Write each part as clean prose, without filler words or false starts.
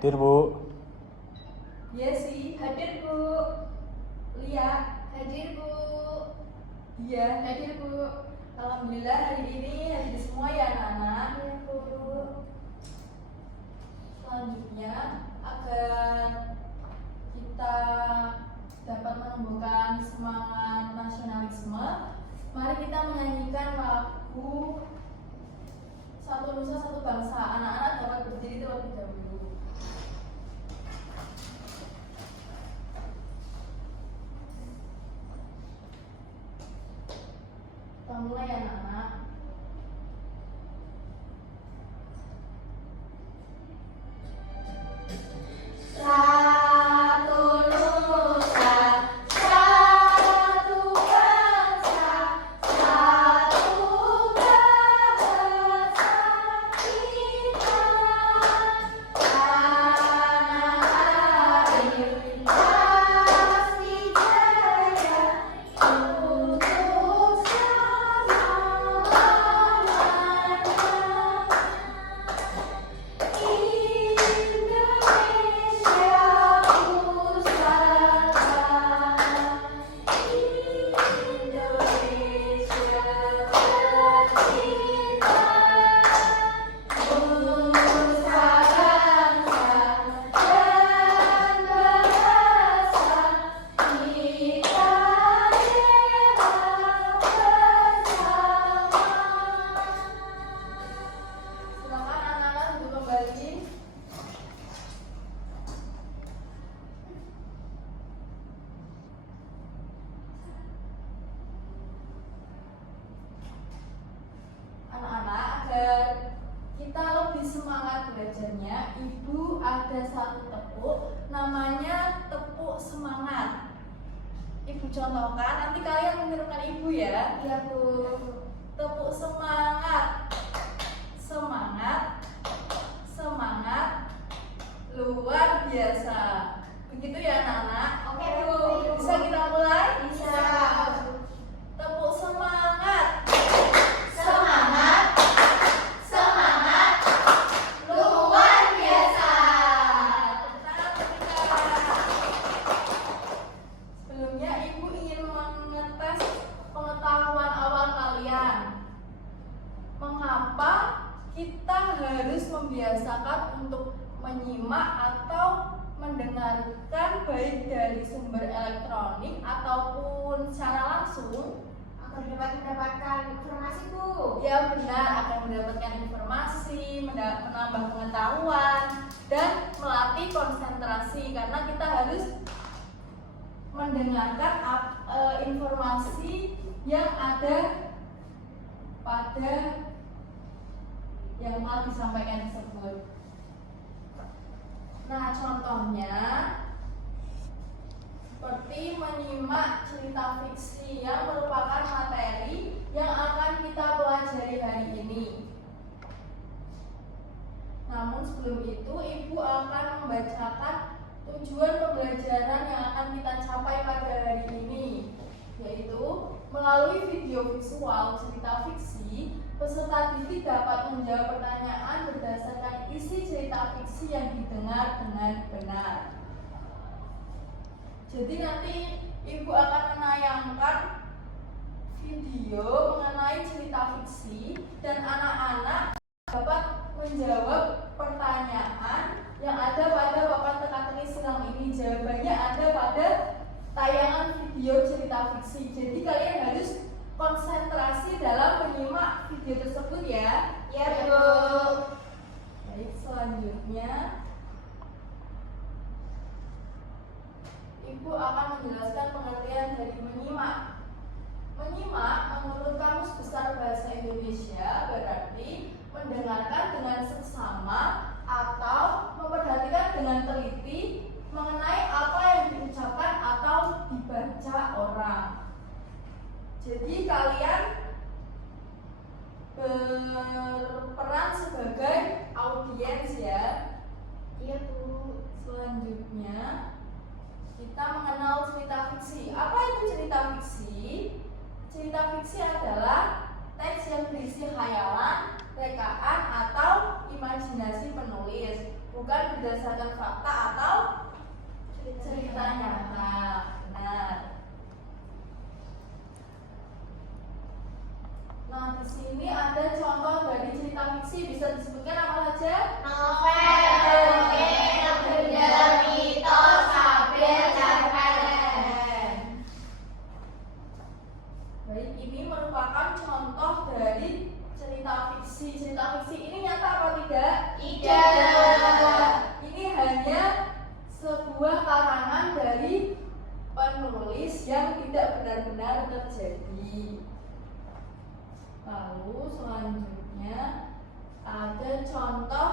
Hadir, Bu. Iya sih, hadir Bu. Lia, hadir Bu. Iya, hadir Bu. Alhamdulillah hari ini hadir semua ya anak-anak. Iya Bu. Selanjutnya agar kita dapat menumbuhkan semangat nasionalisme, mari kita menyanyikan lagu Satu Nusa Satu Bangsa. Anak-anak dapat berdiri terlebih dahulu. Kita mulai ya anak-anak. Satu Nusa, satu bangsa, satu bahasa kita. Tanah air pasti jaya untuk selama-lamanya. Silakan anak-anak untuk kembali. Anak-anak, agar kita lebih semangat belajarnya, Ibu ada satu tepuk, namanya tepuk semangat. Ibu contohkan, nanti kalian menirukan Ibu ya. Iya Bu. Tepuk semangat. Semangat, semangat, luar biasa. Begitu ya anak-anak? Oke Bu. Bisa kita mulai? Bisa. Tepuk semangat. Semangat, semangat, luar biasa. Tepuk tangan untuk kita. Sebelumnya Ibu ingin mengetes pengetahuan awal kalian. Mengapa kita harus membiasakan untuk menyimak atau mendengarkan baik dari sumber elektronik ataupun secara langsung agar dapat mendapatkan informasi Bu. Ya benar, akan mendapatkan informasi, menambah pengetahuan dan melatih konsentrasi karena kita harus mendengarkan informasi yang ada pada yang telah disampaikan tersebut. Nah, contohnya seperti menyimak cerita fiksi yang merupakan materi yang akan kita pelajari hari ini. Namun sebelum itu, Ibu akan membacakan tujuan pembelajaran yang akan kita capai pada hari ini, yaitu melalui video visual cerita fiksi, peserta didik dapat menjawab pertanyaan berdasarkan isi cerita fiksi yang didengar dengan benar. Jadi nanti Ibu akan menayangkan video mengenai cerita fiksi dan anak-anak dapat menjawab pertanyaan yang ada pada papan teka-teki silang ini. Jawabannya ada pada tayangan video cerita fiksi. Jadi kalian harus konsentrasi dalam menyimak video tersebut ya. Ya Bu. Baik, selanjutnya Ibu akan menjelaskan pengertian dari menyimak. Menyimak menurut Kamus Besar Bahasa Indonesia berarti mendengarkan dengan seksama atau memperhatikan dengan teliti mengenai apa yang diucapkan atau dibaca orang. Jadi kalian berperan sebagai audiens ya. Iya Bu. Selanjutnya kita mengenal cerita fiksi. Apa itu cerita fiksi? Cerita fiksi adalah teks yang berisi khayalan, rekaan, atau imajinasi penulis. bukan berdasarkan fakta atau cerita nyata. Benar. Nah, di sini ada contoh dari cerita fiksi, bisa disebutkan apa saja? Novel, dongeng, mitos, fabel, cerpen. Baik, ini merupakan contoh dari cerita fiksi. Cerita fiksi ini nyata apa tidak? Tidak. Ini hanya sebuah karangan dari penulis yang tidak benar-benar terjadi. Lalu selanjutnya ada contoh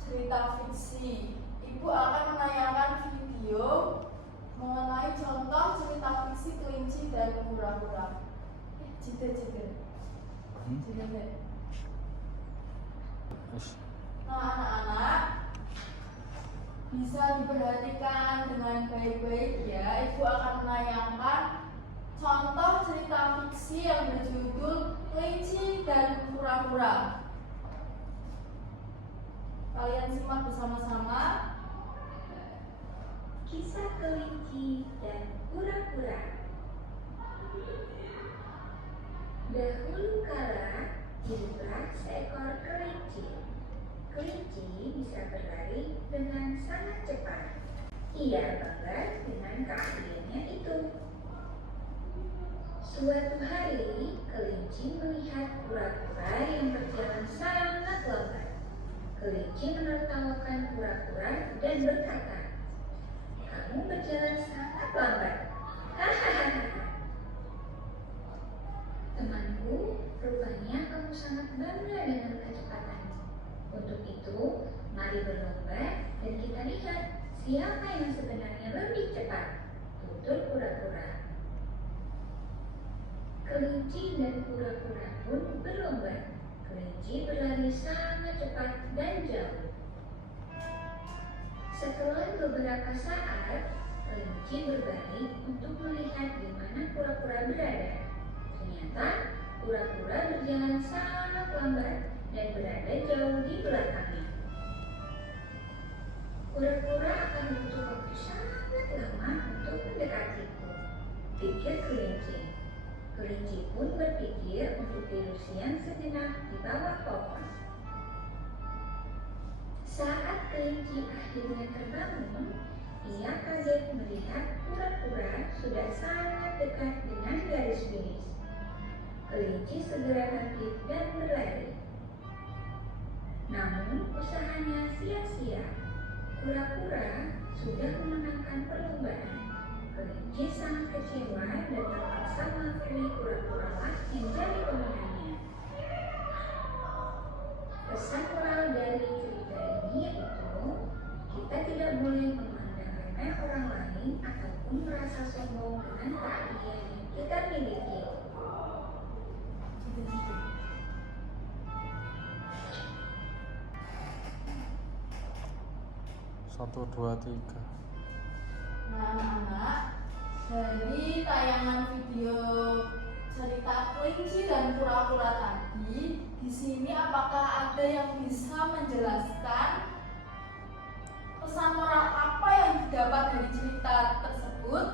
cerita fiksi. Ibu akan menayangkan video mengenai contoh cerita fiksi kelinci dan kura-kura. Jeda. Nah, anak-anak bisa diperhatikan dengan baik-baik ya. Ibu akan menayangkan contoh cerita fiksi yang berjudul Kelinci dan Kura-kura. Kalian simak bersama-sama. Kisah kelinci dan kura-kura. Dahulu kala hiduplah seekor kelinci. Kelinci bisa berlari dengan sangat cepat. Ia bangga dengan keahliannya itu. Suatu hari, kelinci melihat kura-kura yang berjalan sangat lambat. Kelinci menertawakan kura-kura dan berkata, "Kamu berjalan sangat lambat. Hahaha. Temanku, rupanya kamu sangat bangga dengan kecepatanmu. Untuk itu, mari berlomba dan kita lihat siapa yang sebenarnya lebih cepat," tutur kura-kura. Kelinci dan kura-kura pun berlomba. Kelinci berlari sangat cepat dan jauh. Setelah beberapa saat, kelinci berbalik untuk melihat di mana kura-kura berada. Ternyata kura-kura berjalan sangat lambat dan berada jauh di belakangnya. Kura-kura akan butuh waktu sangat lama untuk mendekatiku, pikir kelinci. Kelinci pun berpikir untuk tidur siang sejenak di bawah pohon. Saat kelinci akhirnya terbangun, ia kaget melihat kura-kura sudah sangat dekat dengan garis finish. Kelinci segera bangkit dan berlari. Namun usahanya sia-sia. Kura-kura sudah memenangkan perlombaan. Kelinci sangat kecewa dan terpaksa mengakui kura-kura yang jadi pemenangnya. Pesan moral dari cerita ini yaitu kita tidak boleh memandang remeh orang lain ataupun merasa sombong dengan keahlian yang kita miliki. 1, 2, 3. Nah, anak-anak, dari tayangan video cerita kelinci dan kura-kura tadi, di sini apakah ada yang bisa menjelaskan pesan moral apa yang didapat dari cerita tersebut?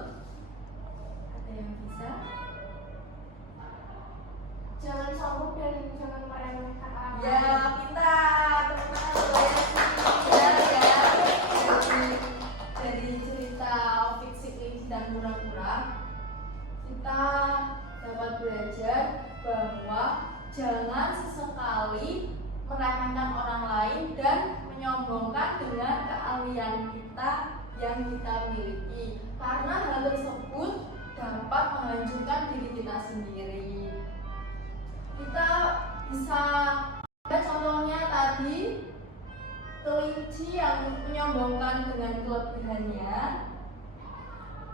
Ada yang bisa? Jangan sombong dan jangan meremehkan orang lain. Ya, pintar. Teman-teman boleh belajar ya dari cerita fiksi kelinci dan kura-kura. Kita dapat belajar bahwa jangan sesekali meremehkan orang lain dan menyombongkan dengan keahlian kita yang kita miliki, karena hal tersebut dapat menghancurkan diri kita sendiri. Kita bisa lihat contohnya tadi, kelinci yang menyombongkan dengan kelebihannya.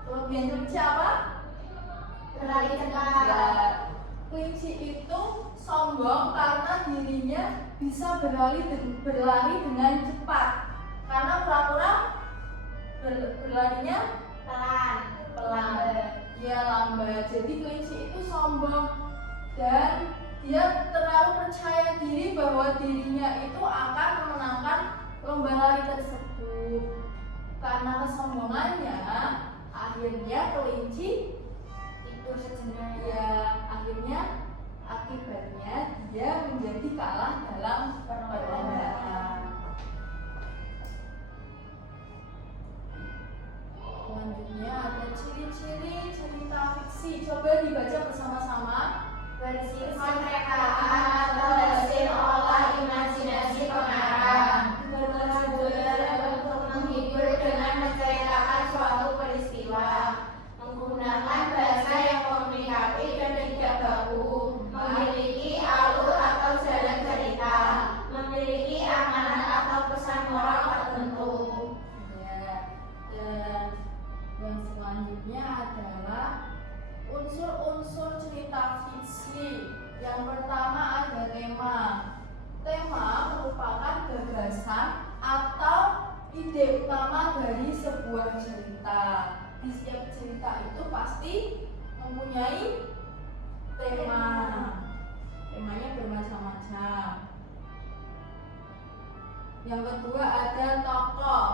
Kelebihan kelinci apa? Berlari cepat. Ya, kelinci itu sombong karena dirinya bisa berlari dengan cepat. Karena kura-kura berlarinya pelan. Ya, lambat. Jadi kelinci itu sombong dan dia terlalu percaya diri bahwa dirinya itu akan memenangkan lomba lari tersebut. Karena kesombongannya, akhirnya kelinci Itu sejenak. ya akhirnya akibatnya dia menjadi kalah dalam perlombaan. Selanjutnya ada ciri-ciri cerita fiksi. Coba dibaca bersama-sama. Bersifat rekaan atau hasil olah imajinasi pengarang. Bertujuan untuk menghibur dengan menceritakan suatu peristiwa. Menggunakan bahasa yang komunikatif dan tidak baku. Memiliki alur atau jalan cerita. Memiliki amanat atau pesan moral tertentu. Ya, dan yang selanjutnya adalah unsur-unsur cerita fiksi. Yang pertama ada tema. Tema merupakan gagasan atau ide utama dari sebuah cerita. Di setiap cerita itu pasti mempunyai tema. Temanya bermacam-macam. Yang kedua ada tokoh.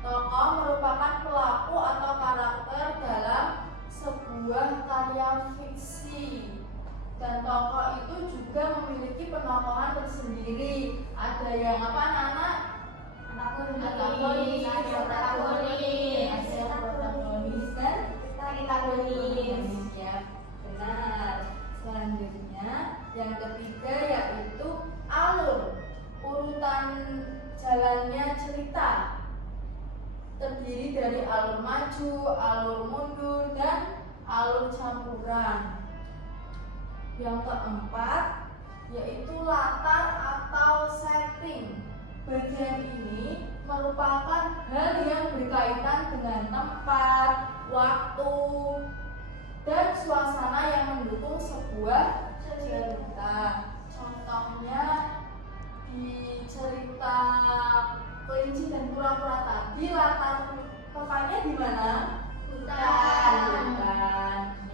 Tokoh merupakan pelaku atau karakter dalam sebuah karya fiksi. Dan tokoh itu juga memiliki penokohan tersendiri. Ada yang apa anak-anak? Antagonis, ada protagonis, Ada protagonis dan antagonis. ya, benar. Selanjutnya yang ketiga yaitu alur, urutan jalannya cerita. Terdiri dari alur maju, alur mundur, dan alur campuran. Yang keempat yaitu latar atau setting. Bagian ini merupakan hal yang berkaitan dengan tempat, waktu, dan suasana yang mendukung sebuah cerita. Contohnya di cerita kelinci dan kura-kura tadi, latar tempatnya di mana? Hutan.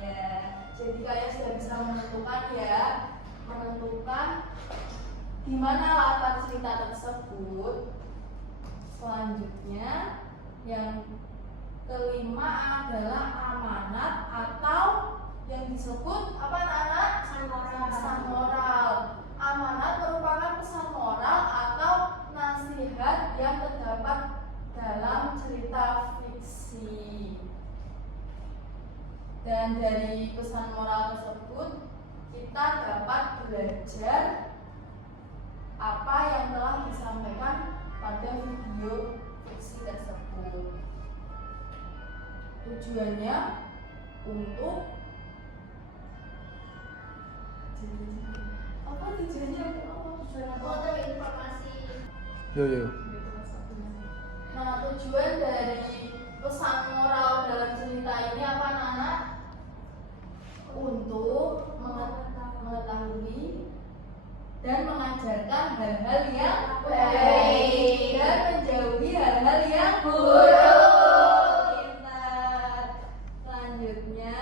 Ya. Jadi kalian sudah bisa menentukan di mana latar cerita tersebut. Selanjutnya yang kelima adalah amanat atau yang disebut apa anak-anak? Pesan moral. Amanat merupakan pesan moral atau nasihat yang terdapat dalam cerita fiksi. Dan dari pesan moral tersebut kita dapat belajar apa yang telah disampaikan pada video fiksi tersebut. Tujuannya untuk apa tujuannya untuk apa? Foto informasi. Yo. Nah, tujuan dari pesan moral dalam cerita ini apa anak-anak? Untuk mengetahui dan mengajarkan hal-hal yang baik dan menjauhi hal-hal yang buruk. Pintar. Selanjutnya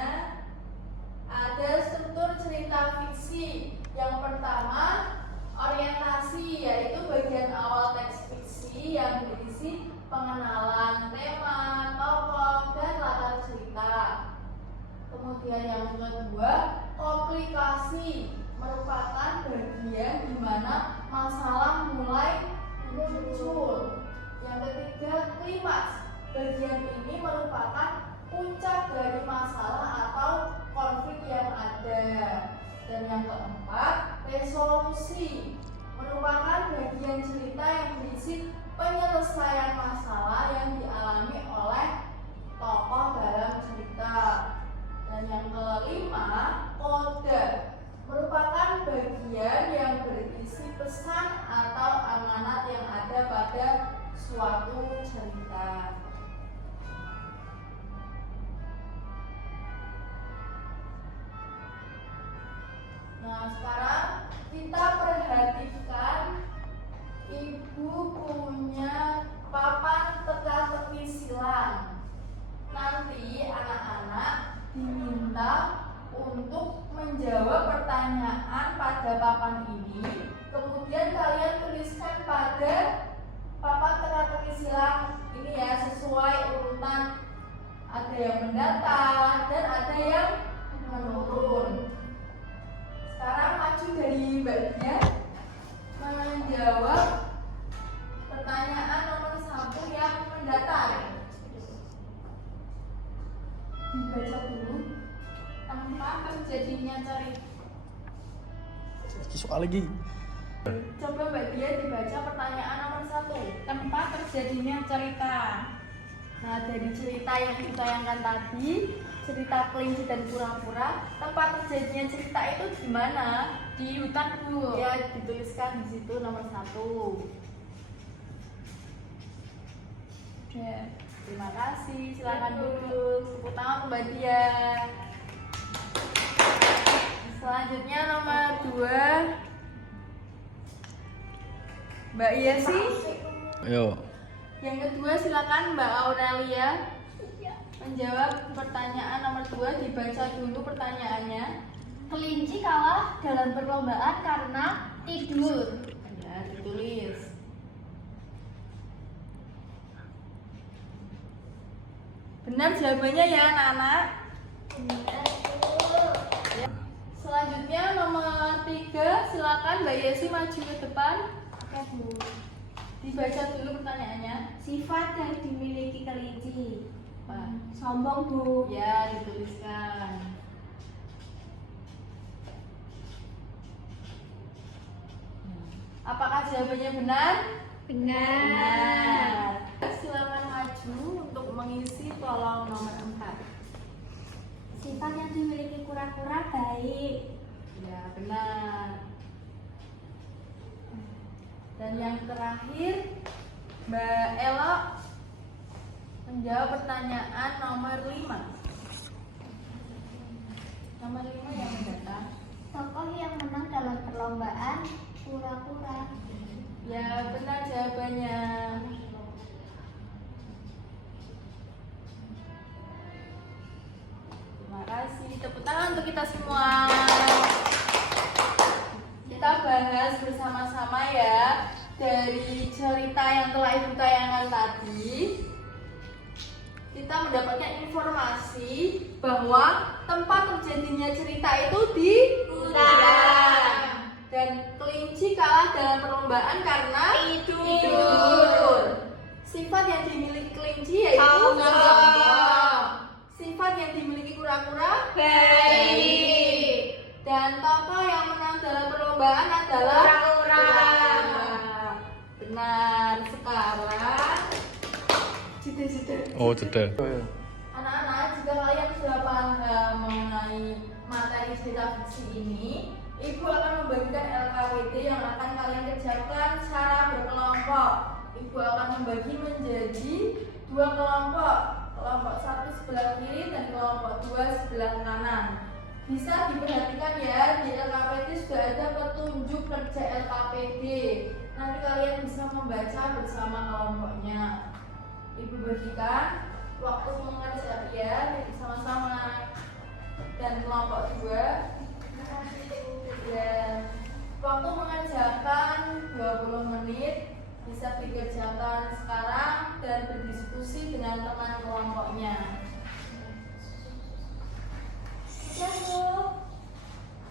ada struktur cerita fiksi. Yang pertama orientasi, yaitu bagian awal teks fiksi yang berisi pengenalan tema, tokoh, dan latar cerita. Kemudian yang kedua, komplikasi merupakan bagian di mana masalah mulai muncul. Yang ketiga, klimaks. Bagian ini merupakan puncak dari masalah atau konflik yang ada. Dan yang keempat, resolusi merupakan bagian cerita yang berisi penyelesaian masalah yang dialami oleh tokoh dalam cerita. Dan yang kelima, kode merupakan bagian yang berisi pesan atau amanat yang ada pada suatu cerita. Nah, sekarang kita perhatikan ibu punya papan teka-teki silang. Nanti anak-anak diminta untuk menjawab pertanyaan pada papan ini. Kemudian kalian tuliskan pada papan silang ini ya sesuai urutan, ada yang mendatar dan ada yang menurun. Sekarang maju dari Mbak Dia menjawab pertanyaan nomor 1 yang mendatar. Dibaca dulu. Tanpa terjadinya cerita. Soal lagi. Coba Mbak Dia dibaca pertanyaan nomor 1. Tempat terjadinya cerita. Nah, dari cerita yang ditayangkan tadi, cerita kelinci dan kura-kura, tempat terjadinya cerita itu di mana? Di hutan, Bu. Ya, dituliskan di situ nomor 1. Ya. Terima kasih, silakan duduk. Tepuk tangan Mbak Dia. Selanjutnya nomor 2, Mbak Yesi. Ayo. Yang kedua silakan Mbak Aurelia menjawab pertanyaan nomor 2. Dibaca dulu pertanyaannya. Kelinci kalah dalam perlombaan karena tidur. Ya, ditulis. Benar jawabannya ya anak-anak. Selanjutnya nomor 3, silakan Mbak Yesi maju ke depan. Oke, Bu. Dibaca dulu pertanyaannya. Sifat yang dimiliki kelinci. Pak. Sombong, Bu. Ya, dituliskan. Apakah jawabannya benar? Benar. Silakan maju untuk mengisi kolom nomor 4. Sifat yang dimiliki kura-kura baik. Ya, benar. Dan yang terakhir, Mbak Elo menjawab pertanyaan nomor 5. Nomor 5 yang mendatang. Tokoh yang menang dalam perlombaan kura-kura. Ya, benar jawabannya. Terima kasih. Tepuk tangan untuk kita semua. Kita bahas bersama-sama ya dari cerita yang telah Ibu tayangkan tadi. Kita mendapatkan informasi bahwa tempat terjadinya cerita itu di hutan. Dan kelinci kalah dalam perlombaan karena tidur. Sifat yang dimiliki kelinci yaitu sombong. Sifat yang dimiliki kura-kura baik. Dan tokoh yang menang dalam perlombaan adalah kura-kura. Benar. Sekarang jeda. Oh, jeda. Anak-anak, jika kalian sudah paham mengenai materi cerita fiksi ini, Ibu akan membagikan LKWD yang akan kalian kerjakan secara berkelompok. Ibu akan membagi menjadi 2 kelompok. Kelompok 1 sebelah kiri dan kelompok 2 sebelah kanan. Bisa diperhatikan ya, di LKPD sudah ada petunjuk kerja LKPD. Nanti kalian bisa membaca bersama kelompoknya. Ibu bagikan waktu mengerjakan ya sama-sama. Dan kelompok 2 ya, waktu mengerjakan 20 menit, bisa dikerjakan sekarang dan berdiskusi dengan teman kelompoknya. Sudah, Bu.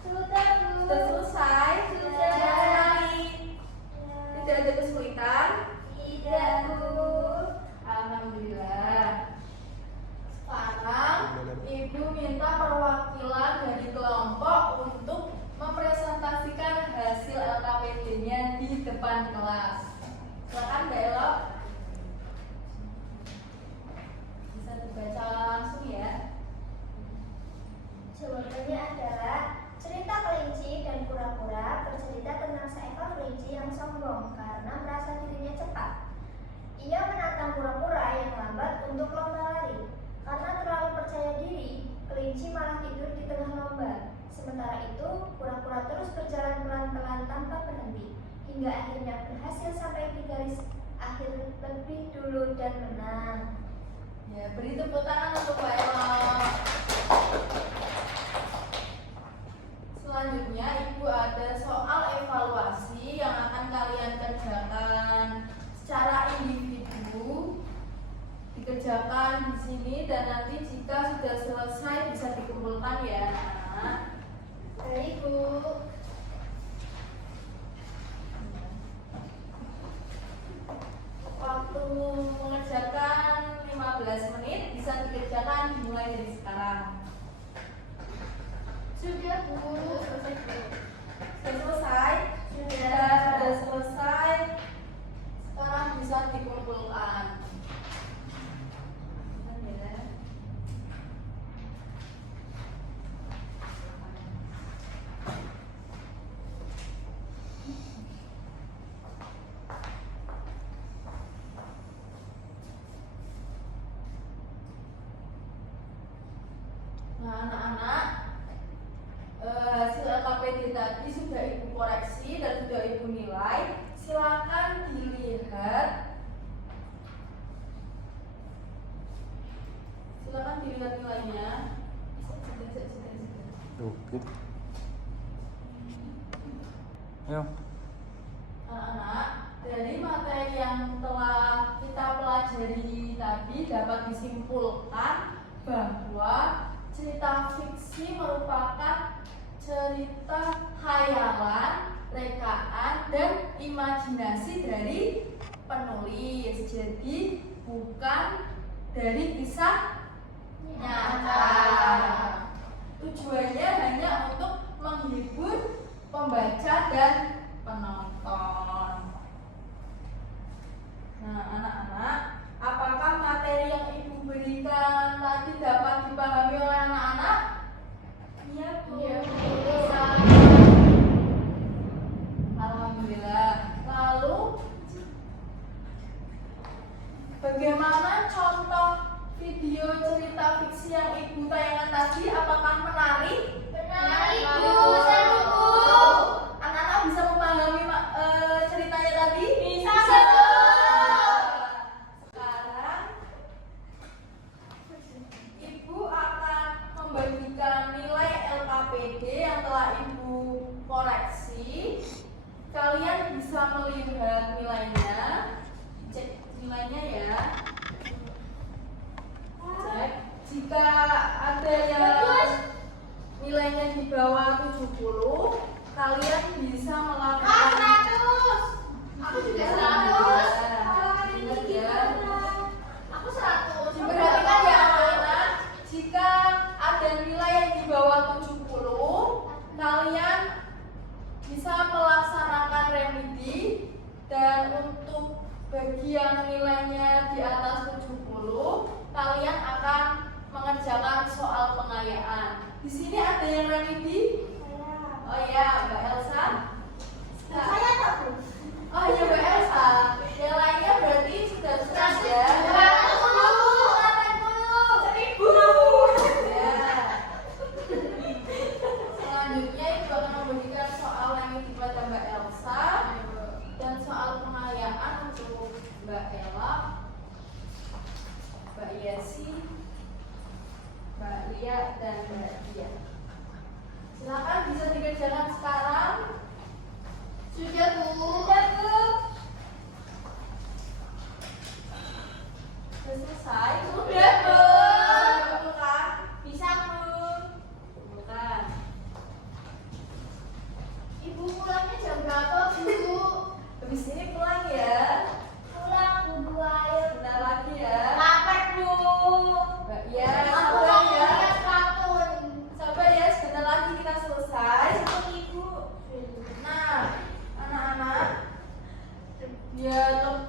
Sudah, Bu. Sudah selesai? Sudah. Tidak ada kesulitan? Tidak, Bu. Alhamdulillah. Sekarang Ibu minta perwakilan dari kelompok untuk mempresentasikan hasil LKPD-nya di depan kelas. Silakan Mbak Elo. Bisa dibaca langsung ya. Jawabannya adalah cerita kelinci dan kura-kura bercerita tentang seekor kelinci yang sombong karena merasa dirinya cepat. Ia menantang kura-kura yang lambat untuk lomba lari. Karena terlalu percaya diri, kelinci malah tidur di tengah lomba. Sementara itu, kura-kura terus berjalan pelan-pelan tanpa berhenti, hingga akhirnya berhasil sampai di garis akhir lebih dulu dan menang. Ya, beri tepuk tangan untuk Mbak Elo. Selanjutnya, Ibu ada soal evaluasi yang akan kalian kerjakan secara individu Sudah selesai? Sudah selesai. Sekarang bisa dikumpulkan. Nah, anak-anak, hasil LKPD tadi sudah Ibu koreksi dan sudah Ibu nilai. Silakan dilihat. Silakan dilihat nilainya. Tuh, gitu. Ayo. Anak-anak, dari materi yang telah kita pelajari tadi dapat disimpulkan bahwa cerita fiksi merupakan cerita khayalan, rekaan, dan imajinasi dari penulis. Jadi bukan dari kisah nyata. Tujuannya hanya untuk menghibur pembaca dan penonton. Nah, anak-anak, apakah materi yang Ibu berikan tadi dapat dipahami oleh anak-anak? Iya, Bu. Alhamdulillah. Lalu, bagaimana contoh video cerita fiksi yang Ibu tayangkan tadi? Apakah menarik? Menarik, Bu. Seru, Bu. Anak-anak bisa memahami ceritanya tadi? Bisa, Bu. Sekarang Ibu akan membagikan nilai LKPD yang telah Ibu koreksi. Kalian bisa melihat nilainya. Cek nilainya ya. Cek. Jika ada yang nilainya di bawah 70, kalian bisa melakukan 100. Aku juga 100. Ingat ya. Aku 100. Diperhatikan ya anak-anak, jika ada nilai yang di bawah 70, kalian bisa melaksanakan remedi, dan untuk bagi yang nilainya di atas 70, kalian akan mengerjakan soal pengayaan. Di sini ada yang remedi? Oh ya, Mbak Elsa. Saya tak, Bu. Oh iya, Mbak Elsa. Yang lainnya berarti sudah selesai ya. 1000. Ya. Selanjutnya Ibu akan memberikan soal remedi kepada Mbak Elsa dan soal pengayaan untuk Mbak Ella, Mbak Yesi, Mbak Lia, dan Mbak Dia. Silakan bisa dikerjakan sekarang. Sudah, Bu. Sudah, Bu. Sudah selesai? Sudah, Bu. Bukan? Bisa, Bu. Bukan. Ibu pulangnya jam berapa, Bu? Habis ini pulang ya. Pulang, Bu. 2 air. Bentar lagi ya. Lapar, Bu. Mbak Iya, Aku sabar mau ya. lihat kartun. Sabar ya, sebentar lagi kita selesai. Ibu. Nah, anak-anak,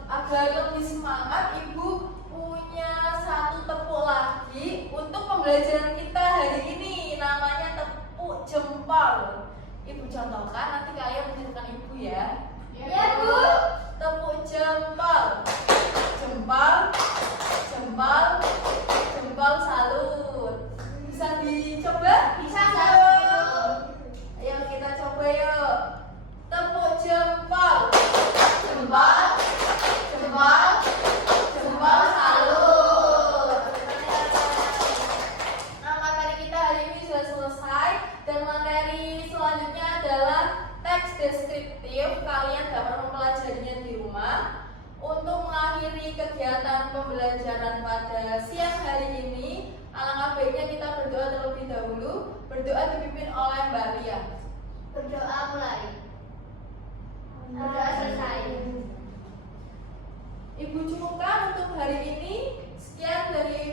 agar lebih semangat, Ibu punya satu tepuk lagi untuk pembelajaran kita hari ini. Namanya tepuk jempol. Ibu contohkan, nanti kalian menunjukkan Ibu ya. Ya, Bu. Tepuk jempol. Jempol, jempol, jempol, salut. Bisa dicoba? Bisa, Bu. Ayo kita coba yuk. Tepuk jempol. Jempol, jempol, jempol, salut. Nah, materi kita hari ini sudah selesai, dan materi selanjutnya adalah teks deskriptif. Kalian dapat mempelajarinya di rumah. Untuk mengakhiri kegiatan pembelajaran pada siang hari ini, alangkah baiknya kita berdoa terlebih dahulu. Berdoa dipimpin oleh Mbak Lia. Berdoa mulai. Berdoa selesai. Ibu cukupkan untuk hari ini. Sekian dari